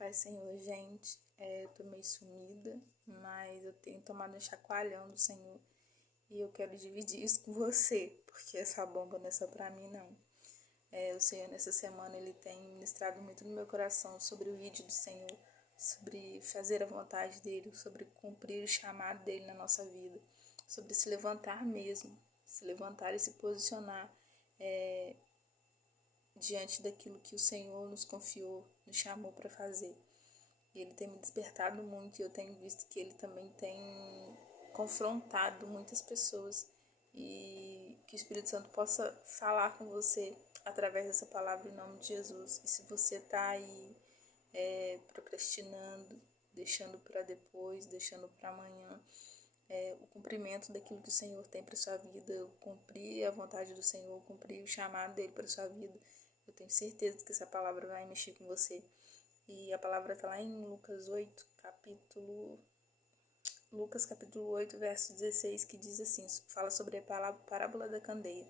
Pai, Senhor, gente, tô meio sumida, mas eu tenho tomado um chacoalhão do Senhor e eu quero dividir isso com você, porque essa bomba não é só pra mim, não. O Senhor, nessa semana, Ele tem ministrado muito no meu coração sobre o ídolo do Senhor, sobre fazer a vontade dEle, sobre cumprir o chamado dEle na nossa vida, sobre se levantar mesmo, se levantar e se posicionar diante daquilo que o Senhor nos confiou, nos chamou para fazer. E Ele tem me despertado muito e eu tenho visto que Ele também tem confrontado muitas pessoas e que o Espírito Santo possa falar com você através dessa palavra em nome de Jesus. E se você está aí procrastinando, deixando para depois, deixando para amanhã, o cumprimento daquilo que o Senhor tem para sua vida, cumprir a vontade do Senhor, cumprir o chamado dele para sua vida, eu tenho certeza que essa palavra vai mexer com você. E a palavra está lá em Lucas capítulo 8, verso 16, que diz assim, fala sobre a parábola da candeia.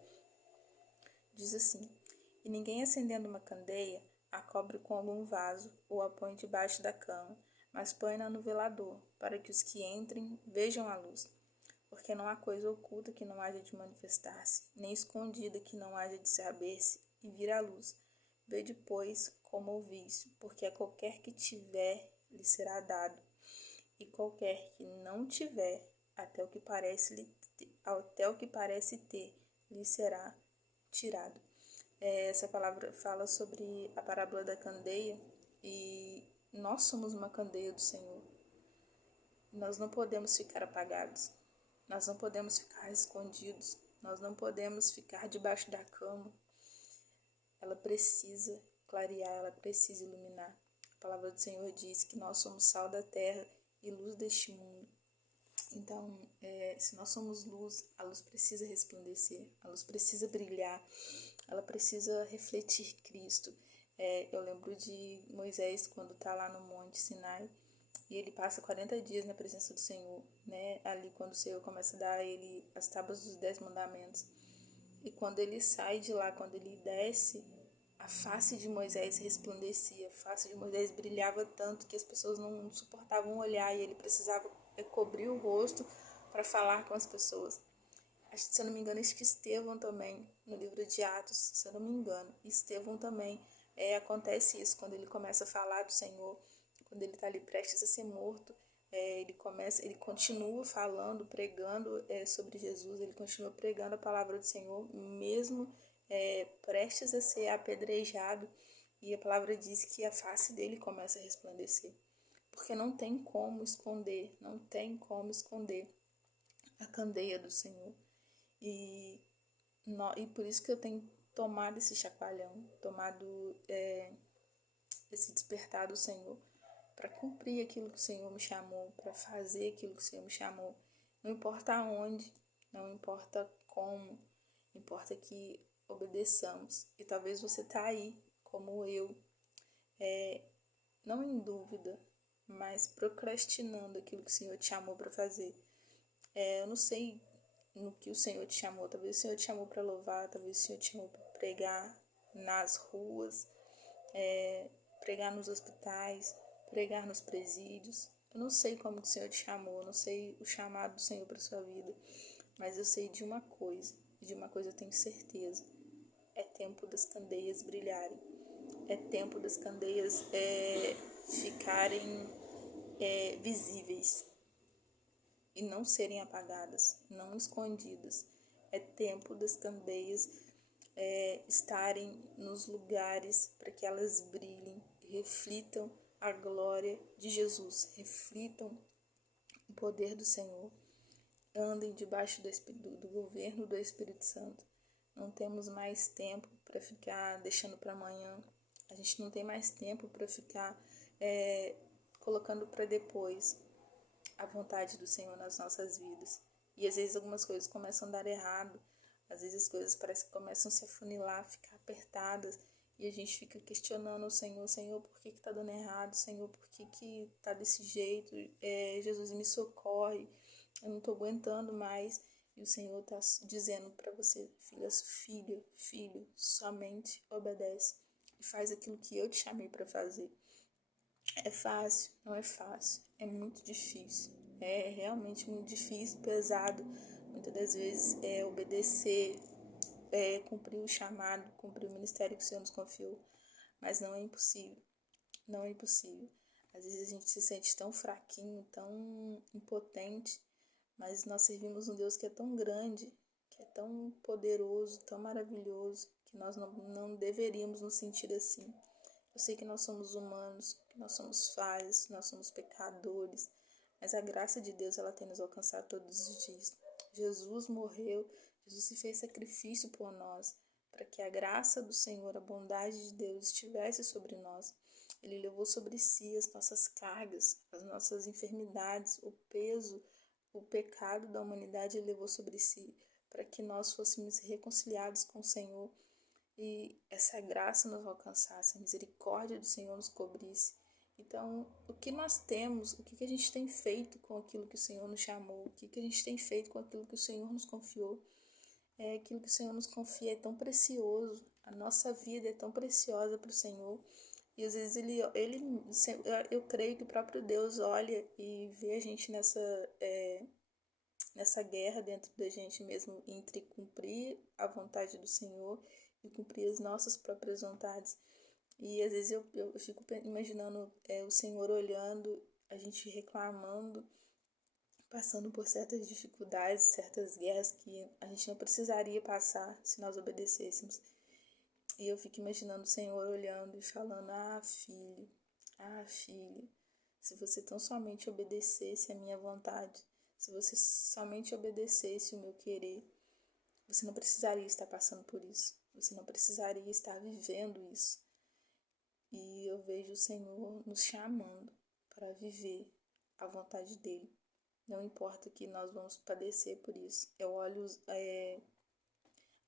Diz assim: E ninguém acendendo uma candeia a cobre com algum vaso ou a põe debaixo da cama, mas põe-na no velador, para que os que entrem vejam a luz. Porque não há coisa oculta que não haja de manifestar-se, nem escondida que não haja de saber-se e vir à luz. Vede, pois, como ouvis, porque a qualquer que tiver lhe será dado, e qualquer que não tiver, até o que parece ter, lhe será tirado. Essa palavra fala sobre a parábola da candeia e nós somos uma candeia do Senhor. Nós não podemos ficar apagados, nós não podemos ficar escondidos, nós não podemos ficar debaixo da cama. Ela precisa clarear, ela precisa iluminar. A palavra do Senhor diz que nós somos sal da terra e luz deste mundo. Então, se nós somos luz, a luz precisa resplandecer, a luz precisa brilhar, ela precisa refletir Cristo. Eu lembro de Moisés quando está lá no Monte Sinai e ele passa 40 dias na presença do Senhor, né? Ali quando o Senhor começa a dar a ele as tábuas dos 10 mandamentos. E quando ele sai de lá, quando ele desce, a face de Moisés resplandecia, a face de Moisés brilhava tanto que as pessoas não suportavam olhar e ele precisava cobrir o rosto para falar com as pessoas. Se eu não me engano, acho que Estevão também, no livro de Atos, se eu não me engano, Estevão também, acontece isso, quando ele começa a falar do Senhor, quando ele está ali prestes a ser morto, ele continua falando, pregando sobre Jesus, ele continua pregando a palavra do Senhor, mesmo prestes a ser apedrejado, e a palavra diz que a face dele começa a resplandecer, porque não tem como esconder, não tem como esconder a candeia do Senhor. E por isso que eu tenho tomado esse chacoalhão, tomado esse despertar do Senhor, para cumprir aquilo que o Senhor me chamou, para fazer aquilo que o Senhor me chamou. Não importa aonde, não importa como, importa que obedeçamos. E talvez você está aí, como eu, não em dúvida, mas procrastinando aquilo que o Senhor te chamou para fazer. Eu não sei no que o Senhor te chamou. Talvez o Senhor te chamou para louvar, talvez o Senhor te chamou para pregar nas ruas, pregar nos hospitais, pregar nos presídios. Eu não sei como o Senhor te chamou, eu não sei o chamado do Senhor para sua vida, mas eu sei de uma coisa eu tenho certeza. É tempo das candeias brilharem. É tempo das candeias ficarem visíveis e não serem apagadas, não escondidas. É tempo das candeias estarem nos lugares para que elas brilhem, reflitam a glória de Jesus, reflitam o poder do Senhor, andem debaixo do governo do Espírito Santo. Não temos mais tempo para ficar deixando para amanhã, a gente não tem mais tempo para ficar colocando para depois a vontade do Senhor nas nossas vidas. E às vezes algumas coisas começam a dar errado, às vezes as coisas parecem que começam a se afunilar, ficar apertadas, e a gente fica questionando o Senhor, Senhor, por que tá dando errado? Senhor, por que tá desse jeito? Jesus, me socorre, eu não tô aguentando mais. E o Senhor tá dizendo para você, filho, somente obedece e faz aquilo que eu te chamei para fazer. É fácil? Não é fácil. É muito difícil. É realmente muito difícil, pesado. Muitas das vezes é obedecer, cumprir o chamado, cumprir o ministério que o Senhor nos confiou. Mas não é impossível. Não é impossível. Às vezes a gente se sente tão fraquinho, tão impotente, mas nós servimos um Deus que é tão grande, que é tão poderoso, tão maravilhoso, que nós não deveríamos nos sentir assim. Eu sei que nós somos humanos, que nós somos falhos, nós somos pecadores, mas a graça de Deus ela tem nos alcançado todos os dias. Jesus morreu, Jesus se fez sacrifício por nós, para que a graça do Senhor, a bondade de Deus estivesse sobre nós. Ele levou sobre si as nossas cargas, as nossas enfermidades, o peso, o pecado da humanidade ele levou sobre si, para que nós fôssemos reconciliados com o Senhor e essa graça nos alcançasse, a misericórdia do Senhor nos cobrisse. Então, o que nós temos, o que a gente tem feito com aquilo que o Senhor nos chamou, o que a gente tem feito com aquilo que o Senhor nos confiou, aquilo que o Senhor nos confia é tão precioso, a nossa vida é tão preciosa para o Senhor. E às vezes eu creio que o próprio Deus olha e vê a gente nessa guerra dentro da gente mesmo entre cumprir a vontade do Senhor e cumprir as nossas próprias vontades. E às vezes eu fico imaginando o Senhor olhando, a gente reclamando, passando por certas dificuldades, certas guerras que a gente não precisaria passar se nós obedecêssemos. E eu fico imaginando o Senhor olhando e falando: ah, filho, se você tão somente obedecesse a minha vontade, se você somente obedecesse o meu querer, você não precisaria estar passando por isso. Você não precisaria estar vivendo isso. E eu vejo o Senhor nos chamando para viver a vontade dEle. Não importa que nós vamos padecer por isso. Eu olho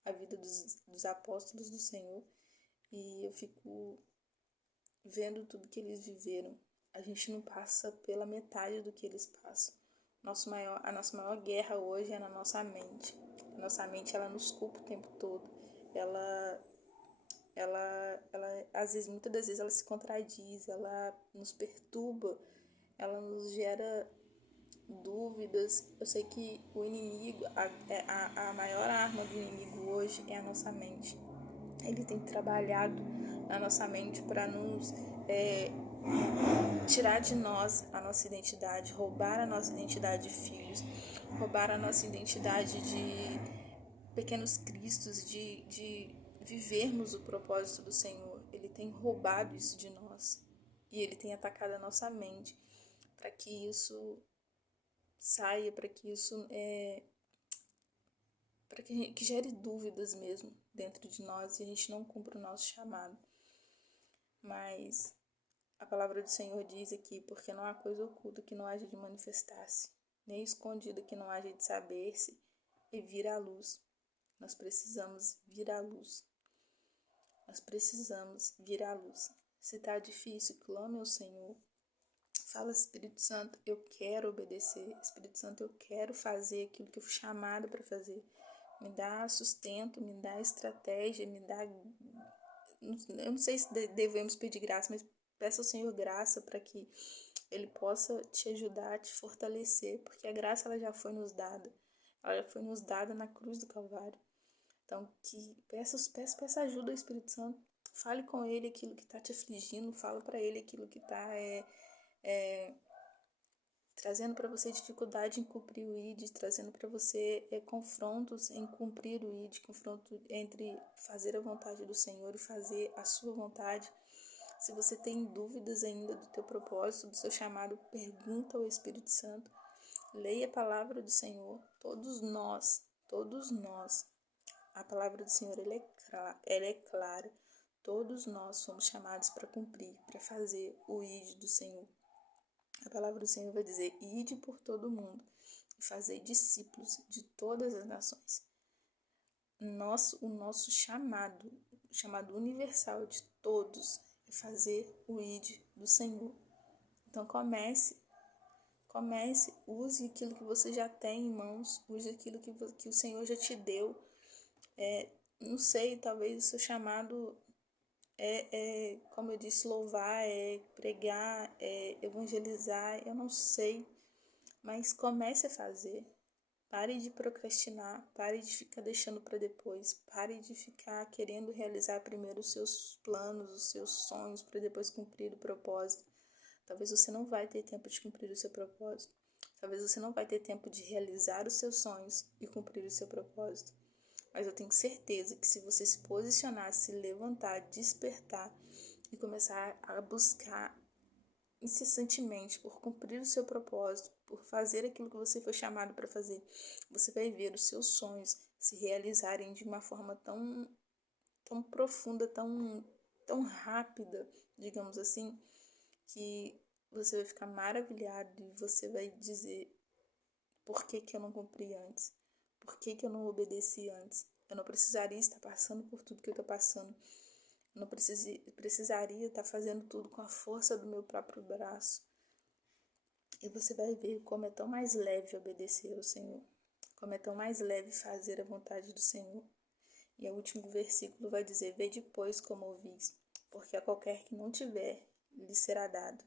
a vida dos apóstolos do Senhor e eu fico vendo tudo que eles viveram. A gente não passa pela metade do que eles passam. A nossa maior guerra hoje é na nossa mente. A nossa mente, ela nos culpa o tempo todo. Às vezes, muitas das vezes, ela se contradiz, ela nos perturba, ela nos gera dúvidas. Eu sei que o inimigo, a maior arma do inimigo hoje é a nossa mente. Ele tem trabalhado na nossa mente para nos tirar de nós a nossa identidade, roubar a nossa identidade de filhos, roubar a nossa identidade de pequenos cristos, de vivermos o propósito do Senhor. Ele tem roubado isso de nós e ele tem atacado a nossa mente para que isso saia, para que isso para que gere dúvidas mesmo dentro de nós e a gente não cumpra o nosso chamado. Mas a palavra do Senhor diz aqui: porque não há coisa oculta que não haja de manifestar-se, nem escondida que não haja de saber-se e vir à luz. Nós precisamos vir à luz. Nós precisamos vir à luz. Se está difícil, clame ao Senhor. Fala: Espírito Santo, eu quero obedecer. Espírito Santo, eu quero fazer aquilo que eu fui chamado para fazer. Me dá sustento, me dá estratégia, me dá... Eu não sei se devemos pedir graça, mas peça ao Senhor graça para que Ele possa te ajudar, te fortalecer, porque a graça ela já foi nos dada. Ela já foi nos dada na cruz do Calvário. Então, que peça ajuda ao Espírito Santo. Fale com Ele aquilo que está te afligindo, fala para Ele aquilo que está trazendo para você dificuldade em cumprir o ID, trazendo para você confrontos em cumprir o ID, confronto entre fazer a vontade do Senhor e fazer a sua vontade. Se você tem dúvidas ainda do teu propósito, do seu chamado, pergunta ao Espírito Santo. Leia a palavra do Senhor. Todos nós, a palavra do Senhor ela é clara. Todos nós somos chamados para cumprir, para fazer o ID do Senhor. A palavra do Senhor vai dizer: ide por todo o mundo e fazei discípulos de todas as nações. O nosso chamado universal de todos, é fazer o ide do Senhor. Então comece, use aquilo que você já tem em mãos, use aquilo que o Senhor já te deu. Não sei, talvez o seu chamado como eu disse, louvar, é pregar, é evangelizar, eu não sei, mas comece a fazer. Pare de procrastinar, pare de ficar deixando para depois, pare de ficar querendo realizar primeiro os seus planos, os seus sonhos, para depois cumprir o propósito. Talvez você não vai ter tempo de cumprir o seu propósito. Talvez você não vai ter tempo de realizar os seus sonhos e cumprir o seu propósito. Mas eu tenho certeza que se você se posicionar, se levantar, despertar e começar a buscar incessantemente por cumprir o seu propósito, por fazer aquilo que você foi chamado para fazer, você vai ver os seus sonhos se realizarem de uma forma tão profunda, tão rápida, digamos assim, que você vai ficar maravilhado e você vai dizer: por que que eu não cumpri antes? Por que que eu não obedeci antes? Eu não precisaria estar passando por tudo que eu estou passando. Eu não precisaria estar fazendo tudo com a força do meu próprio braço. E você vai ver como é tão mais leve obedecer ao Senhor. Como é tão mais leve fazer a vontade do Senhor. E o último versículo vai dizer: vê depois como ouvis, porque a qualquer que não tiver, lhe será dado.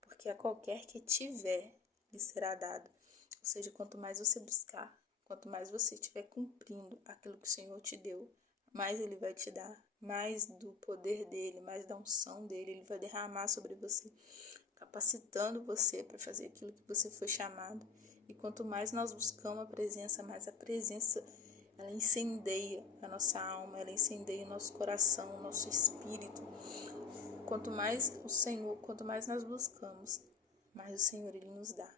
Porque a qualquer que tiver, lhe será dado. Ou seja, quanto mais você buscar, quanto mais você estiver cumprindo aquilo que o Senhor te deu, mais Ele vai te dar, mais do poder dEle, mais da unção dEle, Ele vai derramar sobre você, capacitando você para fazer aquilo que você foi chamado. E quanto mais nós buscamos a presença, mais a presença ela incendeia a nossa alma, ela incendeia o nosso coração, o nosso espírito. Quanto mais nós buscamos, mais o Senhor Ele nos dá.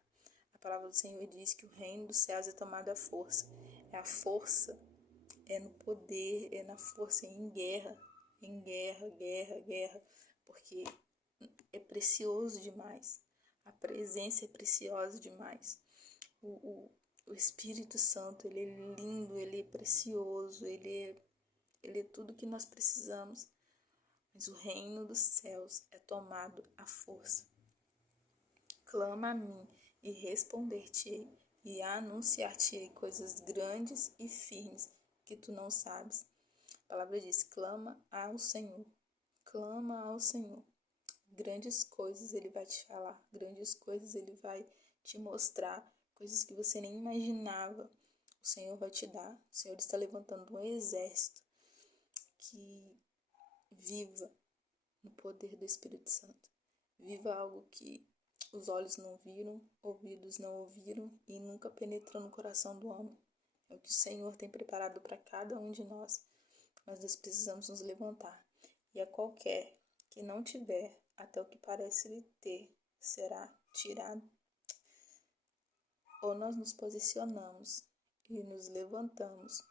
A palavra do Senhor diz que o reino dos céus é tomado à força. É a força, é no poder, é na força, em guerra, guerra, porque é precioso demais. A presença é preciosa demais. O Espírito Santo, ele é lindo, ele é precioso, ele é tudo que nós precisamos. Mas o reino dos céus é tomado à força. Clama a mim e responder-te-ei, e anunciar-te-ei coisas grandes e firmes que tu não sabes. A palavra diz: clama ao Senhor. Clama ao Senhor. Grandes coisas Ele vai te falar, grandes coisas Ele vai te mostrar, coisas que você nem imaginava. O Senhor vai te dar. O Senhor está levantando um exército que viva no poder do Espírito Santo. Viva algo que os olhos não viram, ouvidos não ouviram e nunca penetrou no coração do homem. É o que o Senhor tem preparado para cada um de nós. Mas nós precisamos nos levantar. E a qualquer que não tiver, até o que parece lhe ter, será tirado. Ou nós nos posicionamos e nos levantamos,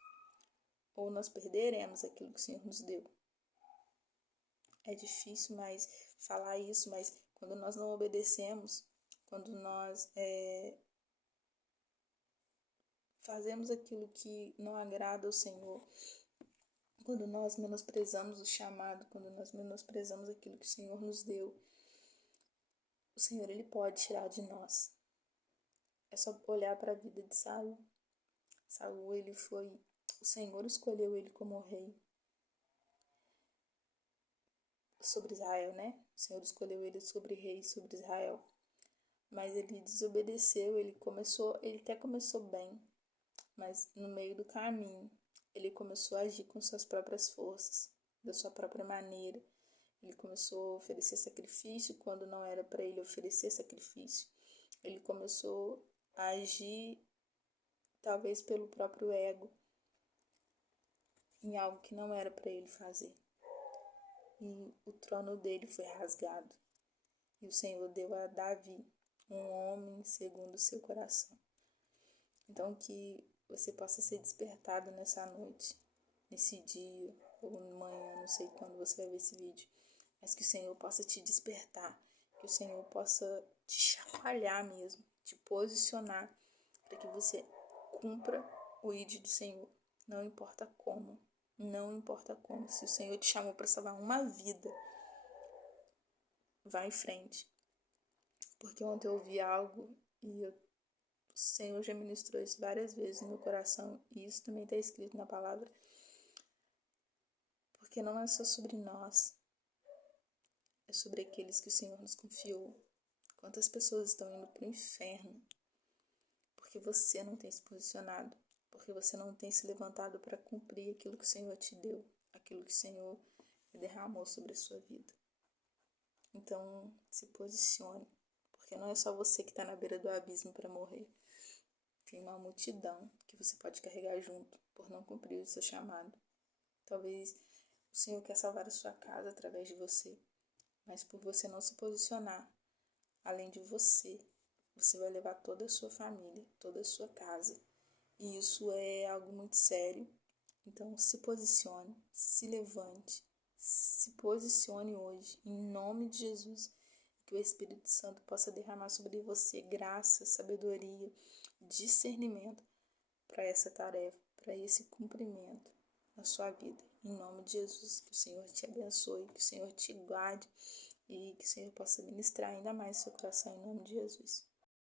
ou nós perderemos aquilo que o Senhor nos deu. É difícil mais falar isso, mas quando nós não obedecemos, quando nós fazemos aquilo que não agrada ao Senhor, quando nós menosprezamos o chamado, quando nós menosprezamos aquilo que o Senhor nos deu, o Senhor Ele pode tirar de nós. É só olhar para a vida de Saul. Saul, o Senhor escolheu ele como rei sobre Israel, né? O Senhor escolheu ele sobre rei sobre Israel. Mas ele desobedeceu, ele até começou bem, mas no meio do caminho, ele começou a agir com suas próprias forças, da sua própria maneira. Ele começou a oferecer sacrifício quando não era para ele oferecer sacrifício. Ele começou a agir, talvez pelo próprio ego, em algo que não era para ele fazer. E o trono dele foi rasgado. E o Senhor deu a Davi, um homem segundo o seu coração. Então, que você possa ser despertado nessa noite, nesse dia, ou amanhã, não sei quando você vai ver esse vídeo, mas que o Senhor possa te despertar, que o Senhor possa te chacoalhar mesmo, te posicionar, para que você cumpra o ID do Senhor. Não importa como, não importa como. Se o Senhor te chamou para salvar uma vida, vá em frente. Porque ontem eu ouvi algo e o Senhor já ministrou isso várias vezes no meu coração, e isso também está escrito na palavra. Porque não é só sobre nós, é sobre aqueles que o Senhor nos confiou. Quantas pessoas estão indo para o inferno porque você não tem se posicionado, porque você não tem se levantado para cumprir aquilo que o Senhor te deu, aquilo que o Senhor derramou sobre a sua vida. Então, se posicione, porque não é só você que está na beira do abismo para morrer. Tem uma multidão que você pode carregar junto por não cumprir o seu chamado. Talvez o Senhor quer salvar a sua casa através de você, mas por você não se posicionar, além de você, você vai levar toda a sua família, toda a sua casa. E isso é algo muito sério. Então, se posicione, se levante, se posicione hoje, em nome de Jesus. Que o Espírito Santo possa derramar sobre você graça, sabedoria, discernimento para essa tarefa, para esse cumprimento na sua vida. Em nome de Jesus, que o Senhor te abençoe, que o Senhor te guarde e que o Senhor possa ministrar ainda mais seu coração em nome de Jesus.